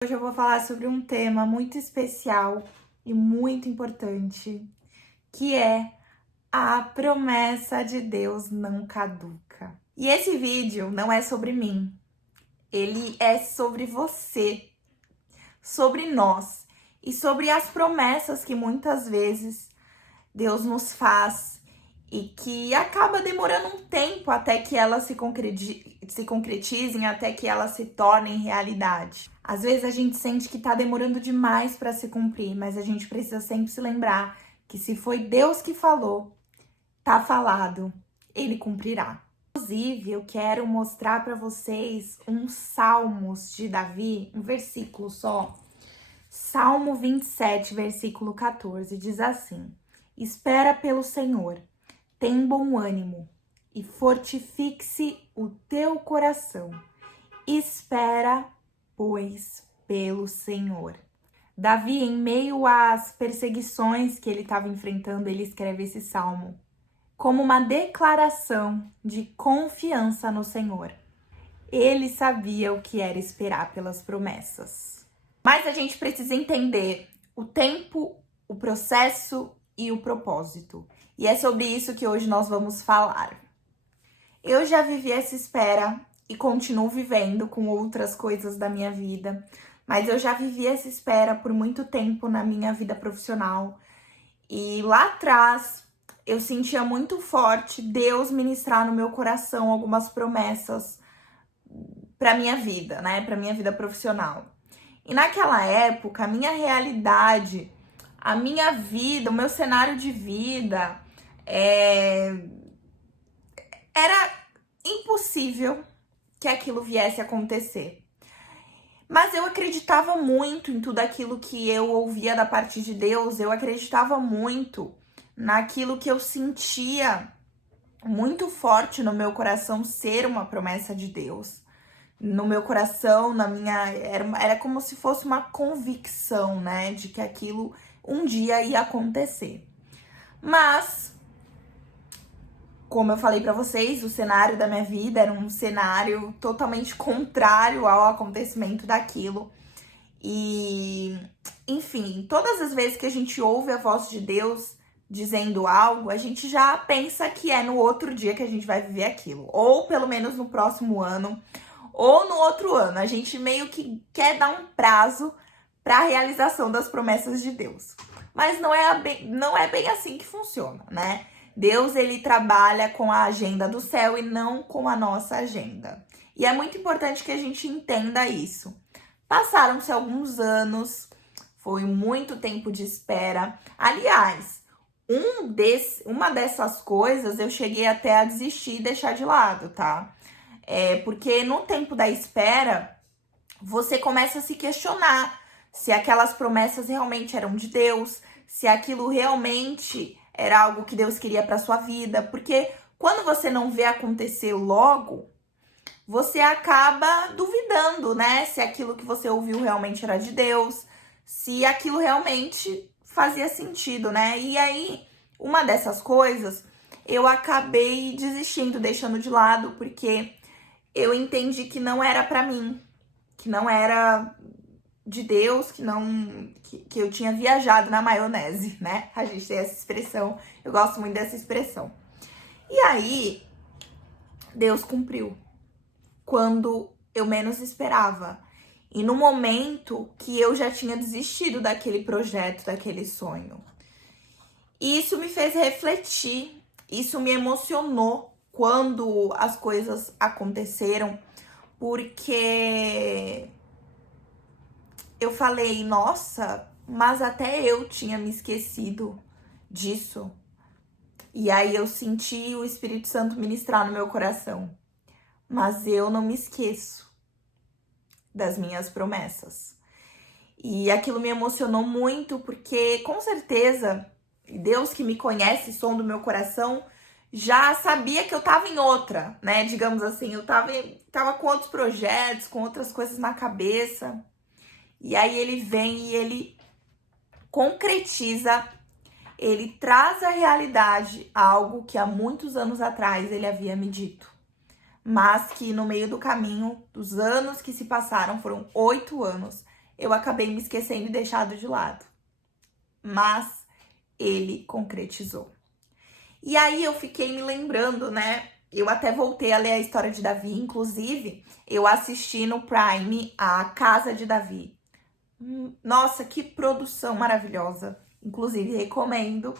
Hoje eu vou falar sobre um tema muito especial e muito importante, que é a promessa de Deus não caduca. E esse vídeo não é sobre mim, ele é sobre você, sobre nós e sobre as promessas que muitas vezes Deus nos faz e que acaba demorando um tempo até que elas se concretizem, até que elas se tornem realidade. Às vezes a gente sente que tá demorando demais para se cumprir, mas a gente precisa sempre se lembrar que se foi Deus que falou, tá falado, ele cumprirá. Inclusive, eu quero mostrar para vocês uns salmos de Davi, um versículo só. Salmo 27, versículo 14, diz assim: Espera pelo Senhor, tem bom ânimo e fortifique-se o teu coração. Espera, pois, pelo Senhor. Davi, em meio às perseguições que ele estava enfrentando, ele escreve esse salmo como uma declaração de confiança no Senhor. Ele sabia o que era esperar pelas promessas. Mas a gente precisa entender o tempo, o processo e o propósito. E é sobre isso que hoje nós vamos falar. Eu já vivi essa espera e continuo vivendo com outras coisas da minha vida, mas eu já vivi essa espera por muito tempo na minha vida profissional. E lá atrás eu sentia muito forte Deus ministrar no meu coração algumas promessas para minha vida, né? Para minha vida profissional. E naquela época, a minha realidade, a minha vida, o meu cenário de vida era impossível que aquilo viesse a acontecer. Mas eu acreditava muito em tudo aquilo que eu ouvia da parte de Deus, eu acreditava muito naquilo que eu sentia muito forte no meu coração ser uma promessa de Deus. No meu coração, era como se fosse uma convicção, né, de que aquilo um dia ia acontecer. Mas, como eu falei pra vocês, o cenário da minha vida era um cenário totalmente contrário ao acontecimento daquilo. E, enfim, todas as vezes que a gente ouve a voz de Deus dizendo algo, a gente já pensa que é no outro dia que a gente vai viver aquilo, ou pelo menos no próximo ano, ou no outro ano. A gente meio que quer dar um prazo para a realização das promessas de Deus. Mas não é bem assim que funciona, né? Deus, ele trabalha com a agenda do céu e não com a nossa agenda. E é muito importante que a gente entenda isso. Passaram-se alguns anos, foi muito tempo de espera. Aliás, uma dessas coisas eu cheguei até a desistir e deixar de lado, tá? Porque no tempo da espera, você começa a se questionar se aquelas promessas realmente eram de Deus, se aquilo realmente era algo que Deus queria para sua vida, porque quando você não vê acontecer logo, você acaba duvidando, né? Se aquilo que você ouviu realmente era de Deus, se aquilo realmente fazia sentido, né? E aí, uma dessas coisas, eu acabei desistindo, deixando de lado, porque eu entendi que não era pra mim, que não era de Deus, que eu tinha viajado na maionese, né? A gente tem essa expressão, eu gosto muito dessa expressão. E aí, Deus cumpriu quando eu menos esperava. E no momento que eu já tinha desistido daquele projeto, daquele sonho. E isso me fez refletir, isso me emocionou quando as coisas aconteceram, porque eu falei, nossa, mas até eu tinha me esquecido disso. E aí eu senti o Espírito Santo ministrar no meu coração. Mas eu não me esqueço das minhas promessas. E aquilo me emocionou muito, porque com certeza Deus, que me conhece, som do meu coração, já sabia que eu tava em outra, né? Digamos assim, eu tava com outros projetos, com outras coisas na cabeça. E aí ele vem e ele concretiza, ele traz à realidade algo que há muitos anos atrás ele havia me dito. Mas que no meio do caminho, dos anos que se passaram, foram 8 anos, eu acabei me esquecendo e deixado de lado. Mas ele concretizou. E aí eu fiquei me lembrando, né? Eu até voltei a ler a história de Davi, inclusive eu assisti no Prime a Casa de Davi. Nossa, que produção maravilhosa. Inclusive recomendo.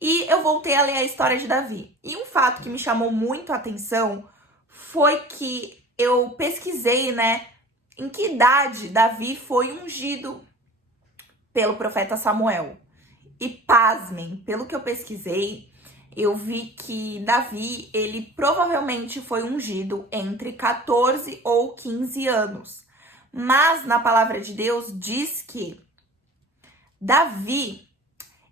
E eu voltei a ler a história de Davi. E um fato que me chamou muito a atenção foi que eu pesquisei, né, em que idade Davi foi ungido pelo profeta Samuel. E pasmem, pelo que eu pesquisei, eu vi que Davi, ele provavelmente foi ungido entre 14 ou 15 anos. Mas na palavra de Deus diz que Davi,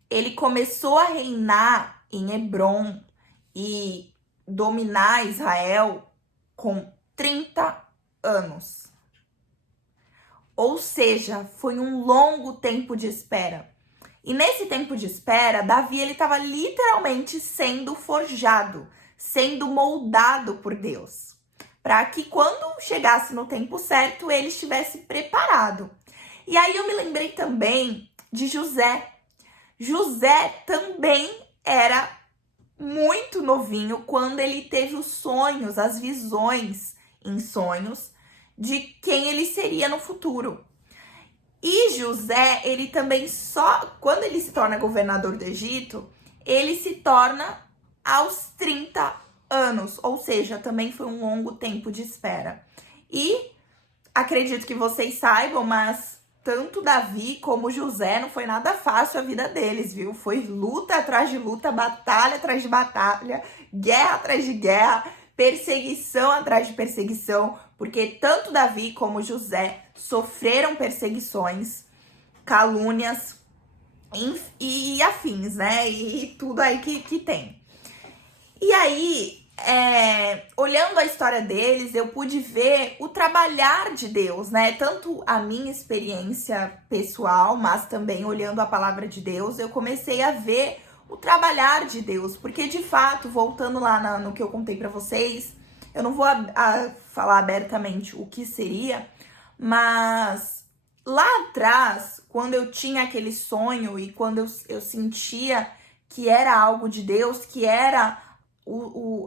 ele começou a reinar em Hebrom e dominar Israel com 30 anos. Ou seja, foi um longo tempo de espera. E nesse tempo de espera, Davi, ele estava literalmente sendo forjado, sendo moldado por Deus, para que quando chegasse no tempo certo, ele estivesse preparado. E aí eu me lembrei também de José. José também era muito novinho quando ele teve os sonhos, as visões em sonhos de quem ele seria no futuro. E José, ele também quando ele se torna governador do Egito, ele se torna aos 30 anos, ou seja, também foi um longo tempo de espera. E acredito que vocês saibam, mas tanto Davi como José não foi nada fácil a vida deles, viu? Foi luta atrás de luta, batalha atrás de batalha, guerra atrás de guerra, perseguição atrás de perseguição, porque tanto Davi como José sofreram perseguições, calúnias e afins, né? E tudo aí que tem. E aí, olhando a história deles, eu pude ver o trabalhar de Deus, né? Tanto a minha experiência pessoal, mas também olhando a palavra de Deus, eu comecei a ver o trabalhar de Deus, porque de fato, voltando lá no que eu contei pra vocês, eu não vou falar abertamente o que seria, mas lá atrás, quando eu tinha aquele sonho e quando eu sentia que era algo de Deus, que era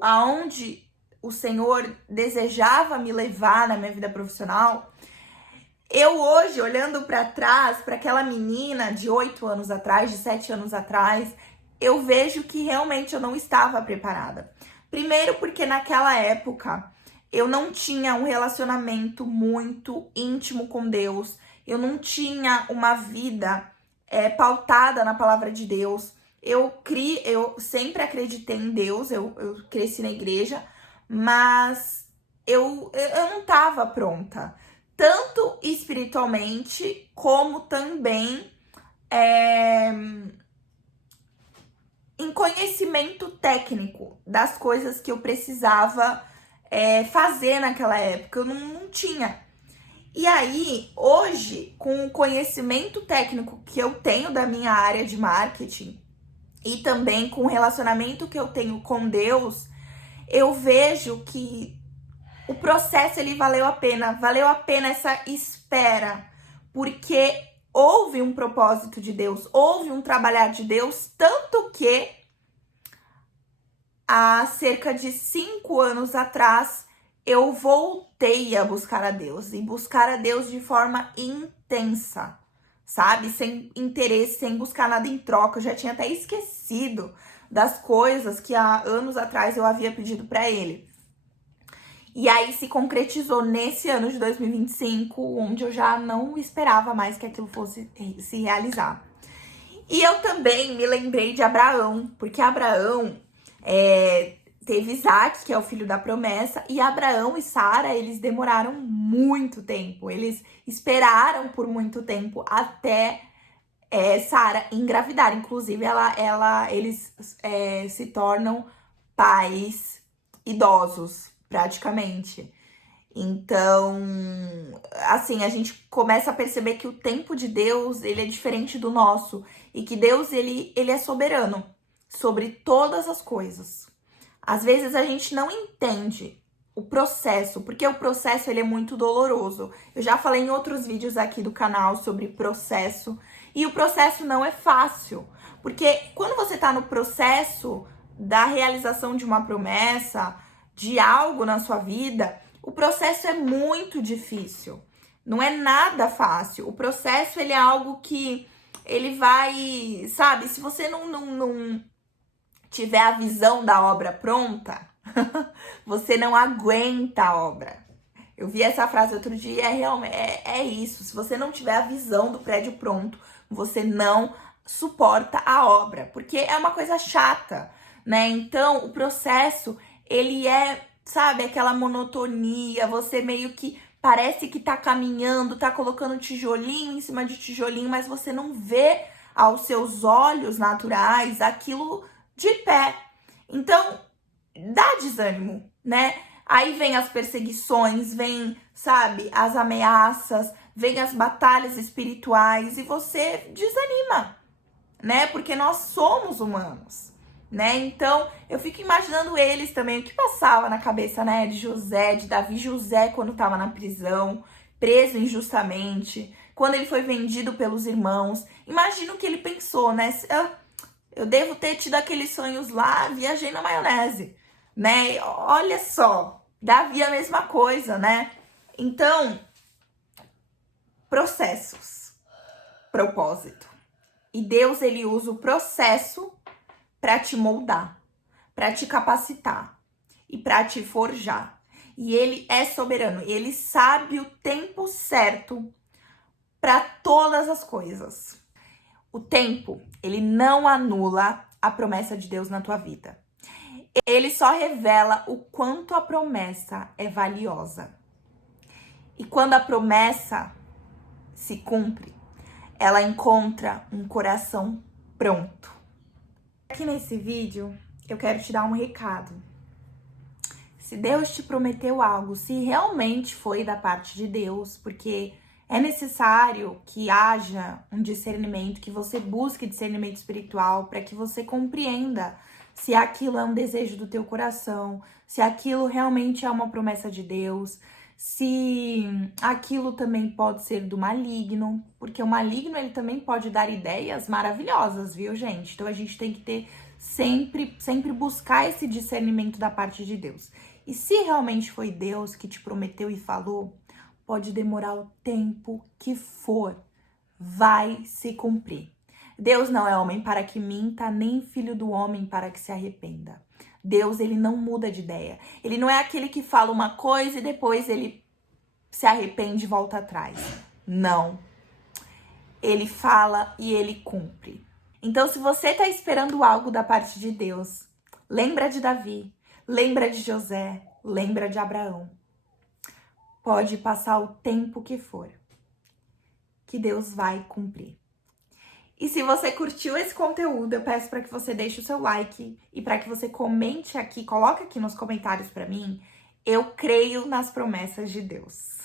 aonde o Senhor desejava me levar na minha vida profissional, eu hoje, olhando para trás, para aquela menina de 8 anos atrás, de 7 anos atrás, eu vejo que realmente eu não estava preparada. Primeiro porque naquela época eu não tinha um relacionamento muito íntimo com Deus, eu não tinha uma vida pautada na palavra de Deus. Eu sempre acreditei em Deus, eu cresci na igreja, mas eu não estava pronta, tanto espiritualmente como também em conhecimento técnico das coisas que eu precisava fazer naquela época. Eu não tinha. E aí, hoje, com o conhecimento técnico que eu tenho da minha área de marketing e também com o relacionamento que eu tenho com Deus, eu vejo que o processo ele valeu a pena essa espera, porque houve um propósito de Deus, houve um trabalhar de Deus, tanto que há cerca de 5 anos atrás eu voltei a buscar a Deus e buscar a Deus de forma intensa, sabe? Sem interesse, sem buscar nada em troca. Eu já tinha até esquecido das coisas que há anos atrás eu havia pedido para ele. E aí se concretizou nesse ano de 2025, onde eu já não esperava mais que aquilo fosse se realizar. E eu também me lembrei de Abraão, porque Abraão teve Isaac, que é o filho da promessa, e Abraão e Sara, eles demoraram muito tempo. Eles esperaram por muito tempo até Sara engravidar. Inclusive, eles se tornam pais idosos, praticamente. Então, assim, a gente começa a perceber que o tempo de Deus, ele é diferente do nosso. E que Deus, ele é soberano sobre todas as coisas. Às vezes a gente não entende o processo, porque o processo ele é muito doloroso. Eu já falei em outros vídeos aqui do canal sobre processo, e o processo não é fácil, porque quando você tá no processo da realização de uma promessa, de algo na sua vida, o processo é muito difícil. Não é nada fácil. O processo, ele é algo que ele vai, sabe, se você não tiver a visão da obra pronta, você não aguenta a obra. Eu vi essa frase outro dia, é isso. Se você não tiver a visão do prédio pronto, você não suporta a obra, porque é uma coisa chata, né? Então, o processo, ele é, sabe, aquela monotonia, você meio que parece que tá caminhando, tá colocando tijolinho em cima de tijolinho, mas você não vê aos seus olhos naturais aquilo de pé. Então, dá desânimo, né? Aí vem as perseguições, vem, sabe, as ameaças, vem as batalhas espirituais e você desanima, né? Porque nós somos humanos, né? Então, eu fico imaginando eles também, o que passava na cabeça, né, de José, de Davi. José, quando estava na prisão, preso injustamente, quando ele foi vendido pelos irmãos. Imagina o que ele pensou, né? Eu devo ter tido aqueles sonhos lá, viajei na maionese, né? Olha só, Davi a mesma coisa, né? Então, processos, propósito. E Deus, ele usa o processo para te moldar, para te capacitar e para te forjar. E ele é soberano, ele sabe o tempo certo para todas as coisas. O tempo, ele não anula a promessa de Deus na tua vida. Ele só revela o quanto a promessa é valiosa. E quando a promessa se cumpre, ela encontra um coração pronto. Aqui nesse vídeo, eu quero te dar um recado. Se Deus te prometeu algo, se realmente foi da parte de Deus, porque é necessário que haja um discernimento, que você busque discernimento espiritual para que você compreenda se aquilo é um desejo do teu coração, se aquilo realmente é uma promessa de Deus, se aquilo também pode ser do maligno, porque o maligno ele também pode dar ideias maravilhosas, viu, gente? Então a gente tem que ter sempre buscar esse discernimento da parte de Deus. E se realmente foi Deus que te prometeu e falou, pode demorar o tempo que for, vai se cumprir. Deus não é homem para que minta, nem filho do homem para que se arrependa. Deus, ele não muda de ideia. Ele não é aquele que fala uma coisa e depois ele se arrepende e volta atrás. Não. Ele fala e ele cumpre. Então, se você está esperando algo da parte de Deus, lembra de Davi, lembra de José, lembra de Abraão. Pode passar o tempo que for, que Deus vai cumprir. E se você curtiu esse conteúdo, eu peço para que você deixe o seu like e para que você comente aqui, coloque aqui nos comentários para mim, eu creio nas promessas de Deus.